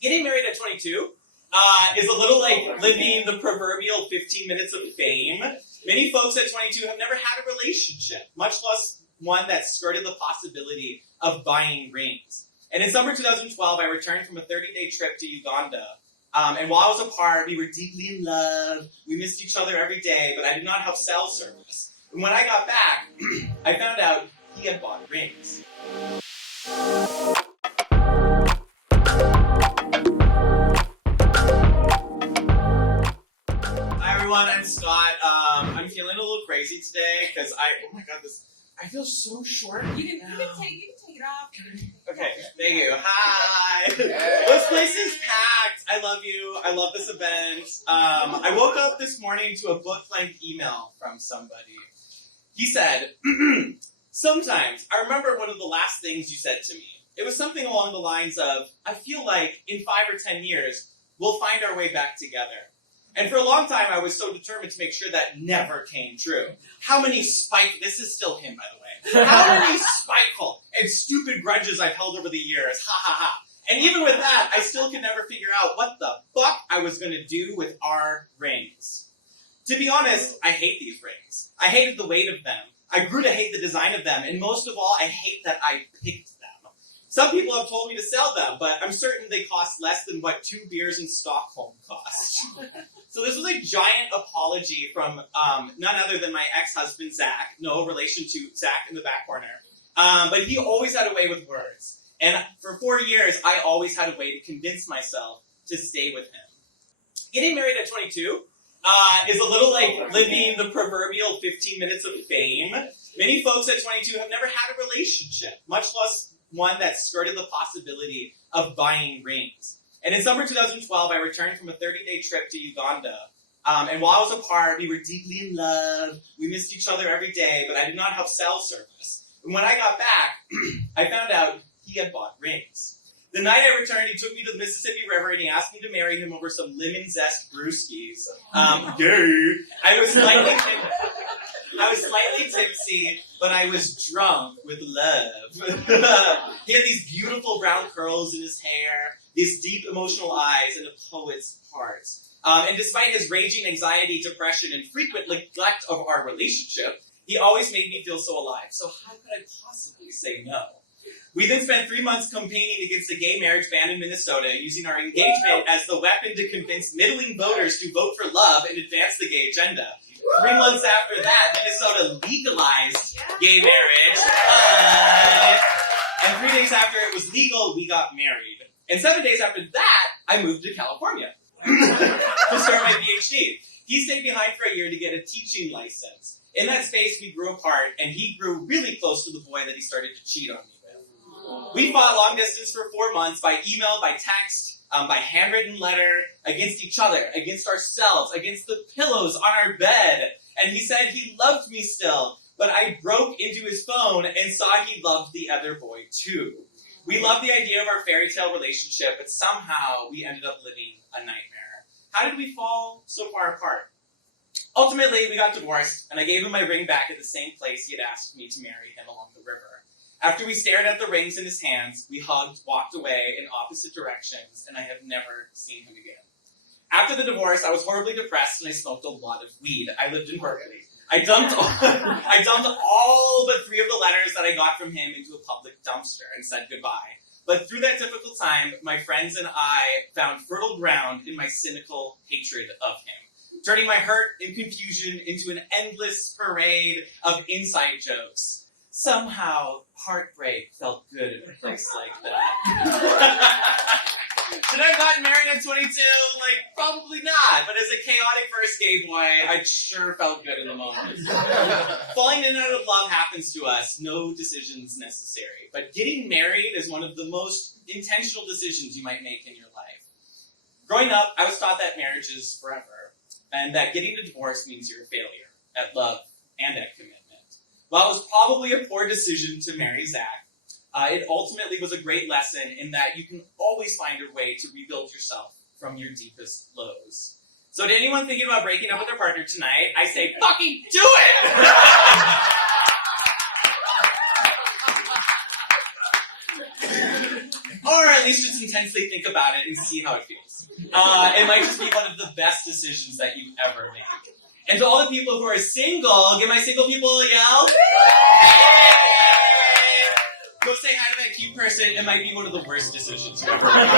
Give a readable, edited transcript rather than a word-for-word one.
Getting married at 22 is a little like living the proverbial 15 minutes of fame. Many folks at 22 have never had a relationship, much less one that skirted the possibility of buying rings. And in summer 2012, I returned from a 30-day trip to Uganda. And while I was apart, we were deeply in love. We missed each other every day, but I did not have cell service. And when I got back, I found out he had bought rings. Hi everyone, I'm Scott. I'm feeling a little crazy today because I feel so short. You can take it off. Okay, thank you. Hi. This place is packed. I love you. I love this event. I woke up this morning to a book-length email from somebody. He said, sometimes I remember one of the last things you said to me. It was something along the lines of, I feel like in 5 or 10 years, we'll find our way back together. And for a long time, I was so determined to make sure that never came true. This is still him, by the way. How many spiteful and stupid grudges I've held over the years, ha ha ha. And even with that, I still could never figure out what the fuck I was going to do with our rings. To be honest, I hate these rings. I hated the weight of them. I grew to hate the design of them, and most of all, I hate that I picked them. Some people have told me to sell them, but I'm certain they cost less than what 2 beers in Stockholm cost. So this was a giant apology from none other than my ex-husband, Zach. No relation to Zach in the back corner. But he always had a way with words. And for 4 years, I always had a way to convince myself to stay with him. Getting married at 22 is a little like living the proverbial 15 minutes of fame. Many folks at 22 have never had a relationship, much less one that skirted the possibility of buying rings. And in summer 2012, I returned from a 30-day trip to Uganda. And while I was apart, we were deeply in love. We missed each other every day, but I did not have cell service. And when I got back, I found out he had bought rings. The night I returned, he took me to the Mississippi River and he asked me to marry him over some lemon zest brewskis. Yay! I was slightly tipsy, but I was drunk with love. He had these beautiful brown curls in his hair, these deep emotional eyes, and a poet's heart. And despite his raging anxiety, depression, and frequent neglect of our relationship, he always made me feel so alive. So how could I possibly say no? We then spent 3 months campaigning against a gay marriage ban in Minnesota, using our engagement as the weapon to convince middling voters to vote for love and advance the gay agenda. 3 months after that, Minnesota legalized gay marriage. And 3 days after it was legal, we got married. And 7 days after that, I moved to California to start my PhD. He stayed behind for a year to get a teaching license. In that space, we grew apart, and he grew really close to the boy that he started to cheat on me with. We fought long distance for 4 months by email, by text, by handwritten letter, against each other, against ourselves, against the pillows on our bed. And he said he loved me still, but I broke into his phone and saw he loved the other boy too. We loved the idea of our fairy tale relationship, but somehow we ended up living a nightmare. How did we fall so far apart? Ultimately, we got divorced, and I gave him my ring back at the same place he had asked me to marry him along the river. After we stared at the rings in his hands, we hugged, walked away in opposite directions, and I have never seen him again. After the divorce, I was horribly depressed, and I smoked a lot of weed. I lived in Berkeley. I dumped all but 3 of the letters that I got from him into a public dumpster and said goodbye. But through that difficult time, my friends and I found fertile ground in my cynical hatred of him, turning my hurt and confusion into an endless parade of inside jokes. Somehow, heartbreak felt good in a place like that. Should I have gotten married at 22? Probably not. But as a chaotic first gay boy, I sure felt good in the moment. Falling in and out of love happens to us. No decisions necessary. But getting married is one of the most intentional decisions you might make in your life. Growing up, I was taught that marriage is forever, and that getting a divorce means you're a failure at love and at commitment. While it was probably a poor decision to marry Zach, it ultimately was a great lesson in that you can always find a way to rebuild yourself from your deepest lows. So to anyone thinking about breaking up with their partner tonight, I say, fucking do it! Or at least just intensely think about it and see how it feels. It might just be one of the best decisions that you ever make. And to all the people who are single, give my single people a yell. Go say hi to that cute person. It might be one of the worst decisions you ever made.